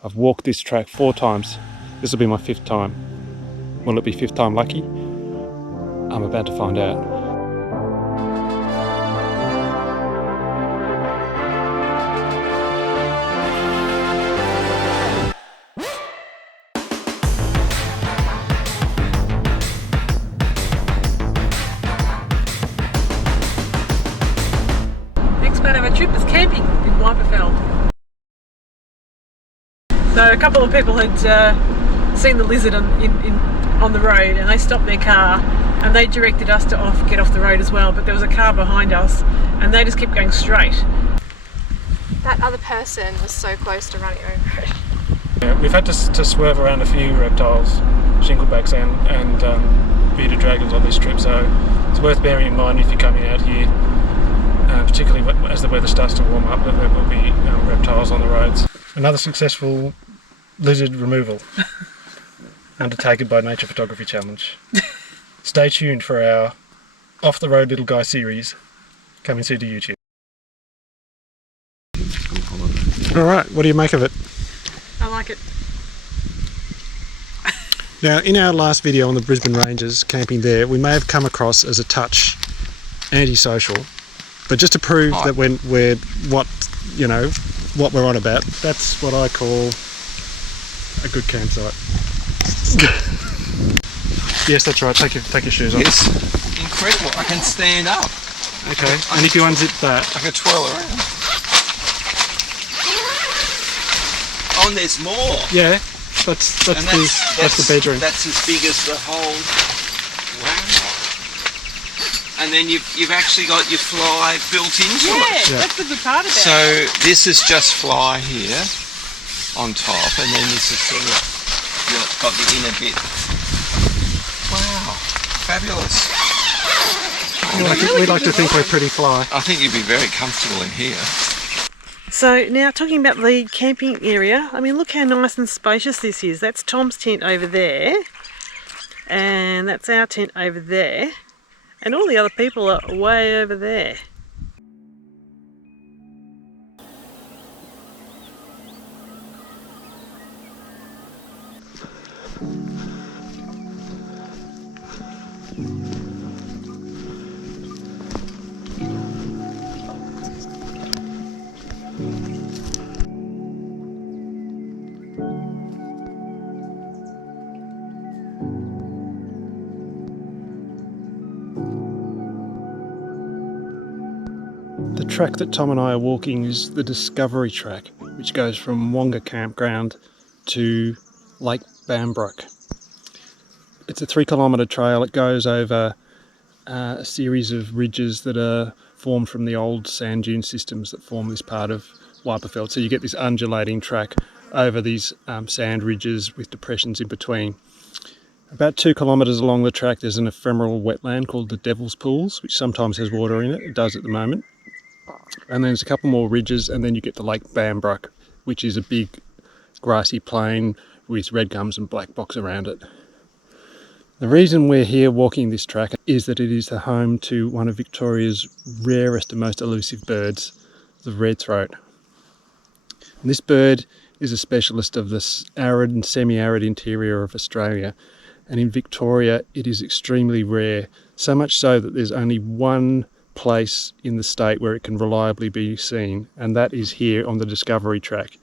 I've walked this track 4 times. This will be my 5th time. Will it be 5th time lucky? I'm about to find out. Next part of our trip is camping in Wyperfeld. So a couple of people had seen the lizard on the road, and they stopped their car and they directed us to get off the road as well, but there was a car behind us and they just kept going straight. That other person was so close to running over it. Yeah, we've had to swerve around a few reptiles, shinglebacks and bearded dragons on this trip, so it's worth bearing in mind if you're coming out here, particularly as the weather starts to warm up, that there will be reptiles on the roads. Another successful lizard removal undertaken by Nature Photography Challenge. Stay tuned for our Off the Road Little Guy series coming soon to YouTube. Alright, what do you make of it? I like it. Now, in our last video on the Brisbane Ranges, camping there, we may have come across as a touch antisocial, but just to prove that we're what we're on about, that's what I call a good campsite. Yes, that's right. Take your shoes off. Yes, incredible. I can stand up. Okay, and if you unzip that, I can twirl around. Oh, and there's more. yeah, that's the bedroom. That's as big as the whole. Wow. And then you've actually got your fly built into it. Yeah, that's the good part of it. So this is just fly here on top, and then this is sort of you've got the inner bit. Wow, fabulous. We like to think we're pretty fly. I think you'd be very comfortable in here. So now talking about the camping area, I mean, look how nice and spacious this is. That's Tom's tent over there, and that's our tent over there, and all the other people are way over there. The track that Tom and I are walking is the Discovery Track, which goes from Wonga Campground to Lake Bambrook. It's a 3-kilometre trail. It goes over a series of ridges that are formed from the old sand dune systems that form this part of Wyperfeld. So you get this undulating track over these sand ridges with depressions in between. About 2 kilometres along the track there's an ephemeral wetland called the Devil's Pools, which sometimes has water in it. It does at the moment. And then there's a couple more ridges, and then you get to Lake Bambrook, which is a big grassy plain with red gums and black box around it. The reason we're here walking this track is that it is the home to one of Victoria's rarest and most elusive birds, the Redthroat. And this bird is a specialist of the arid and semi-arid interior of Australia, and in Victoria it is extremely rare, so much so that there's only one place in the state where it can reliably be seen, and that is here on the Discovery Track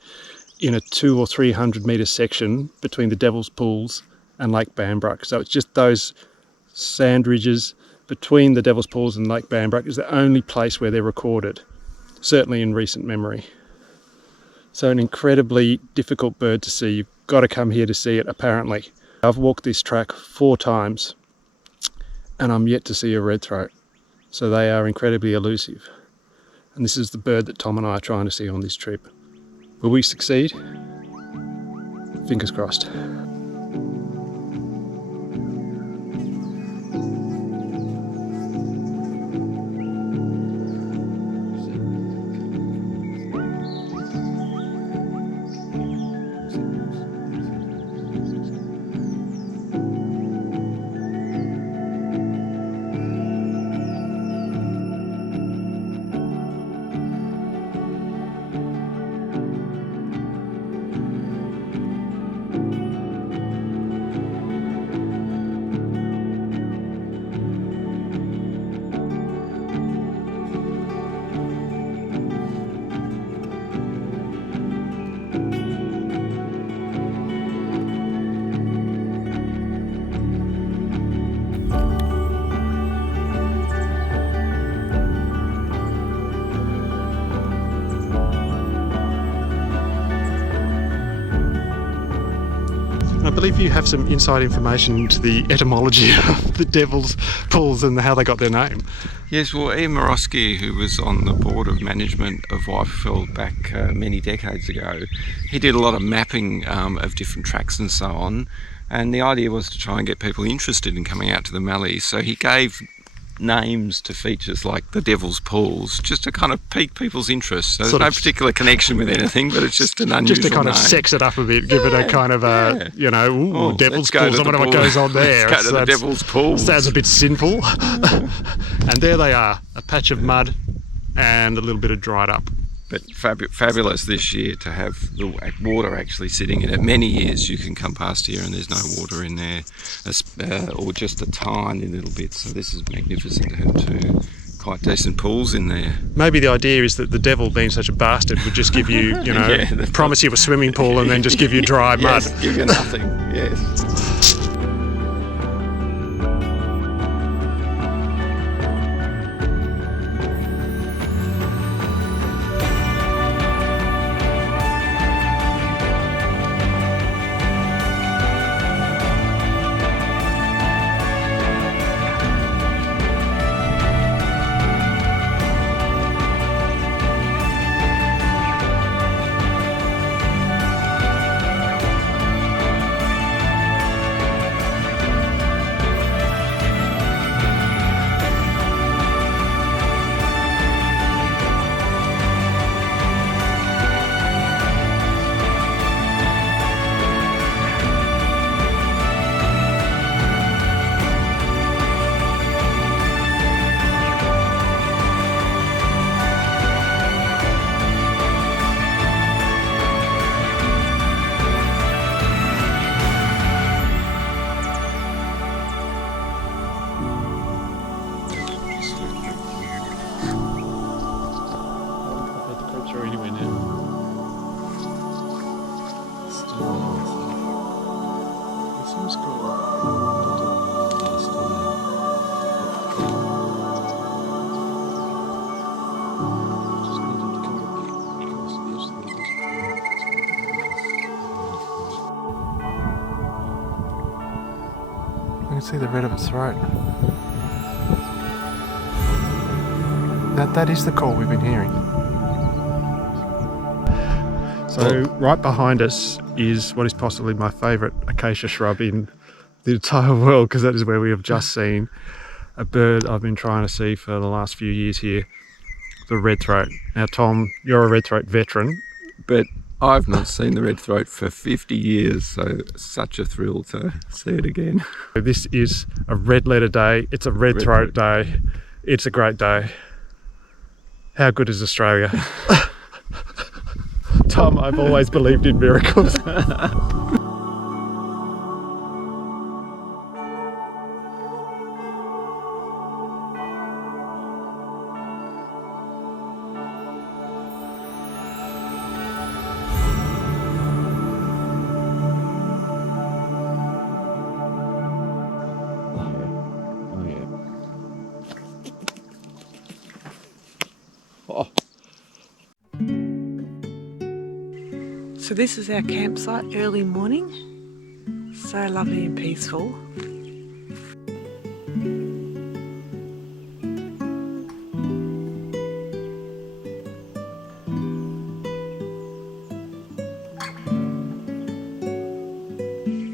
in a 200 or 300 metre section between the Devil's Pools and Lake Bambrook. So it's just those sand ridges between the Devil's Pools and Lake Bambrook is the only place where they're recorded, certainly in recent memory. So an incredibly difficult bird to see. You've got to come here to see it, apparently. I've walked this track 4 times and I'm yet to see a redthroat. So they are incredibly elusive. And this is the bird that Tom and I are trying to see on this trip. Will we succeed? Fingers crossed. I believe you have some inside information into the etymology of the Devil's Pools and how they got their name. Yes, well, Ian Morosky, who was on the board of management of Wyperfeld back many decades ago, he did a lot of mapping of different tracks and so on, and the idea was to try and get people interested in coming out to the Mallee. So he gave names to features like the Devil's Pools, just to kind of pique people's interest. So there's no particular connection with anything, but it's just an unusual Just to kind of name. sex it up a bit, give it a kind of a, you know, Devil's Pools. I wonder what goes on there. Let's go to the Devil's Pools. Sounds a bit sinful. And there they are, a patch of mud and a little bit of dried up. But fabulous this year to have the water actually sitting in it. Many years you can come past here and there's no water in there, or just a tiny little bit. So this is magnificent to have two quite decent pools in there. Maybe the idea is that the devil, being such a bastard, would just give you, you know, Yeah, promise you a swimming pool and then just give you dry mud. Yes, give you nothing, yes. I can see the red of its throat. That is the call we've been hearing. So right behind us is what is possibly my favourite acacia shrub in the entire world, because that is where we have just seen a bird I've been trying to see for the last few years here, the redthroat. Now Tom, you're a redthroat veteran. But I've not seen the redthroat for 50 years, so such a thrill to see it again. This is a red letter day, it's a redthroat day, it's a great day. How good is Australia? Tom, I've always believed in miracles. So this is our campsite, early morning. So lovely and peaceful.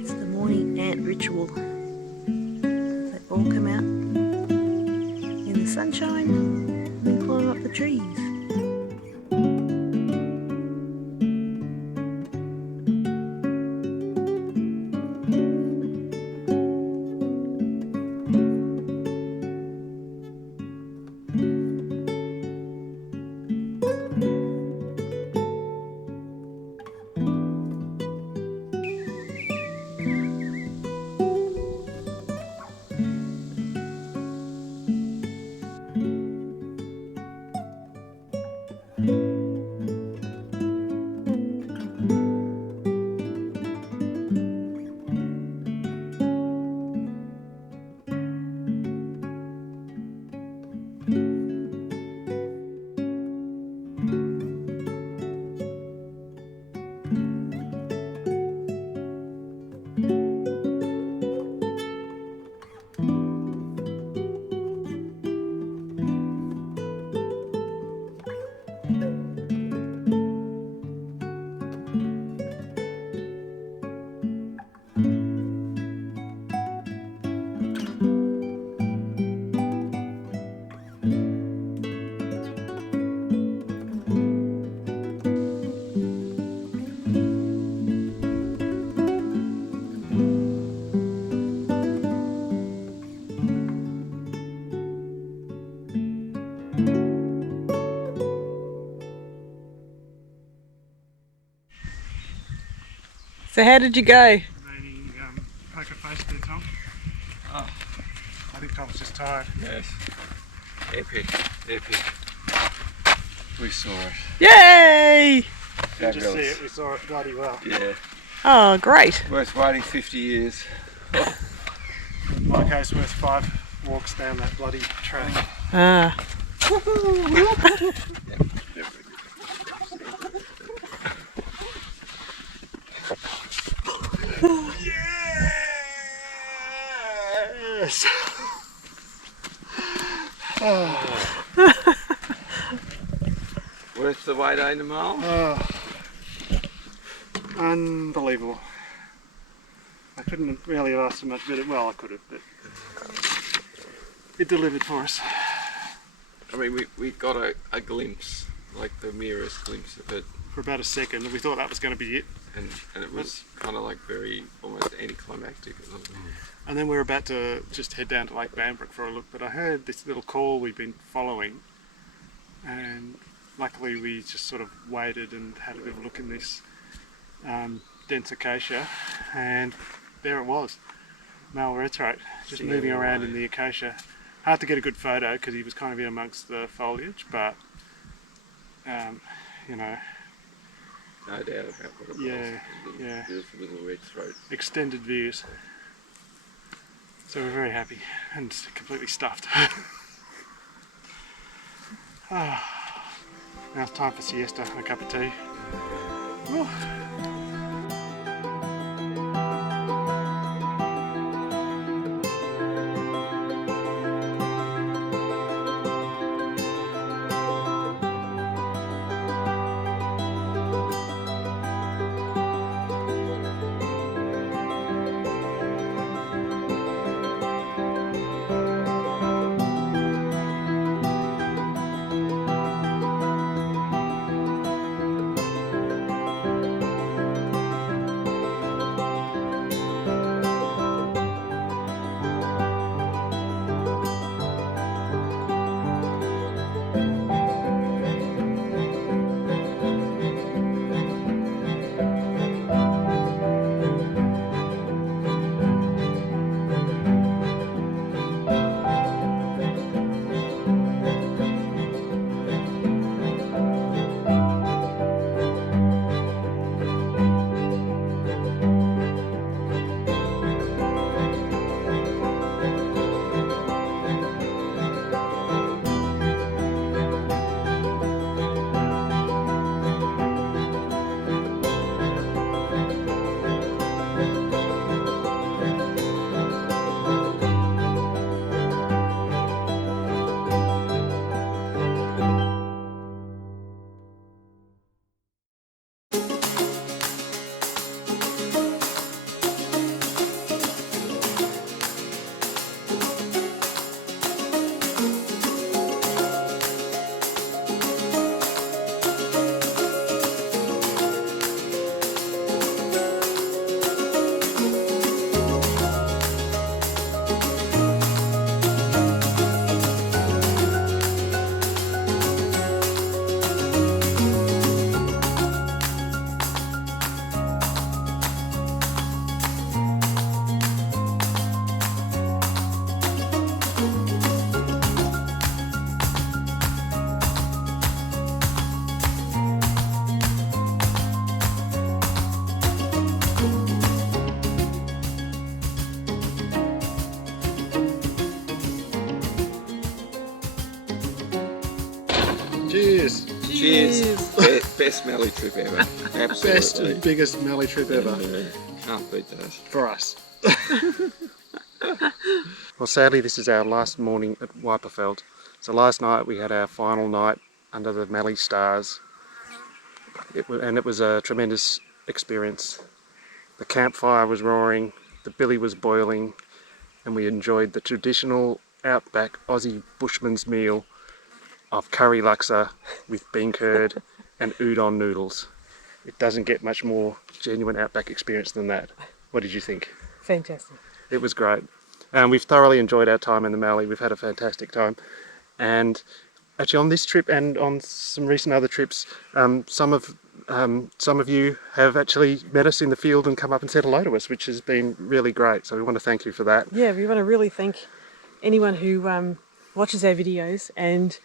It's the morning ant ritual. They all come out in the sunshine and then climb up the trees. So how did you go? Remaining poker face there, Tom. Oh. I think Tom's just tired. Yes. Epic. We saw it. Yay! You just see it, we saw it bloody well. Yeah. Oh, great. Worth waiting 50 years. In my case, worth 5 walks down that bloody track. Ah. Yes! Worth the wait, eh, Nimal? Oh, unbelievable. I couldn't really have asked for much better. Well, I could have, but it delivered for us. I mean, we got a glimpse, like the merest glimpse of it, For about a second, and we thought that was going to be it. and it was kind of like very almost anticlimactic. And then we were about to just head down to Lake Banbrook for a look, but I heard this little call we've been following, and luckily we just sort of waited and had a bit of a look in this dense acacia, and there it was, male redthroat, just moving around in the acacia. Hard to get a good photo because he was kind of in amongst the foliage, but you know, No doubt about what it was. yeah. Beautiful little redthroat. Extended views. So we're very happy and completely stuffed. Now it's time for siesta and a cup of tea. Whew. Cheers! Cheers! Best Mallee trip ever. Absolutely. Best and biggest Mallee trip ever. Can't beat that. For us. Well, sadly this is our last morning at Wyperfeld. So last night we had our final night under the Mallee stars. It was a tremendous experience. The campfire was roaring, the billy was boiling, and we enjoyed the traditional outback Aussie bushman's meal of curry laksa with bean curd and udon noodles. It doesn't get much more genuine outback experience than that. What did you think? Fantastic. It was great. We've thoroughly enjoyed our time in the Mallee. We've had a fantastic time. And actually on this trip and on some recent other trips, some of some of you have actually met us in the field and come up and said hello to us, which has been really great. So we want to thank you for that. Yeah, we want to really thank anyone who watches our videos, and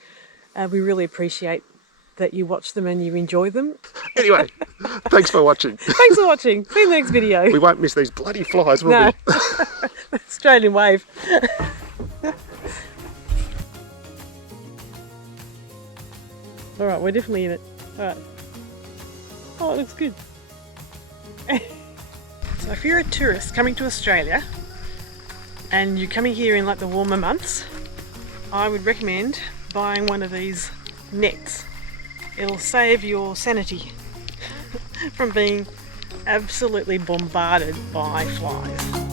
we really appreciate that you watch them and you enjoy them. Anyway, thanks for watching. Thanks for watching. See you in the next video. We won't miss these bloody flies, will No. we? Australian wave. All right, we're definitely in it. All right. Oh, it looks good. So if you're a tourist coming to Australia and you're coming here in like the warmer months, I would recommend buying one of these nets. It'll save your sanity from being absolutely bombarded by flies.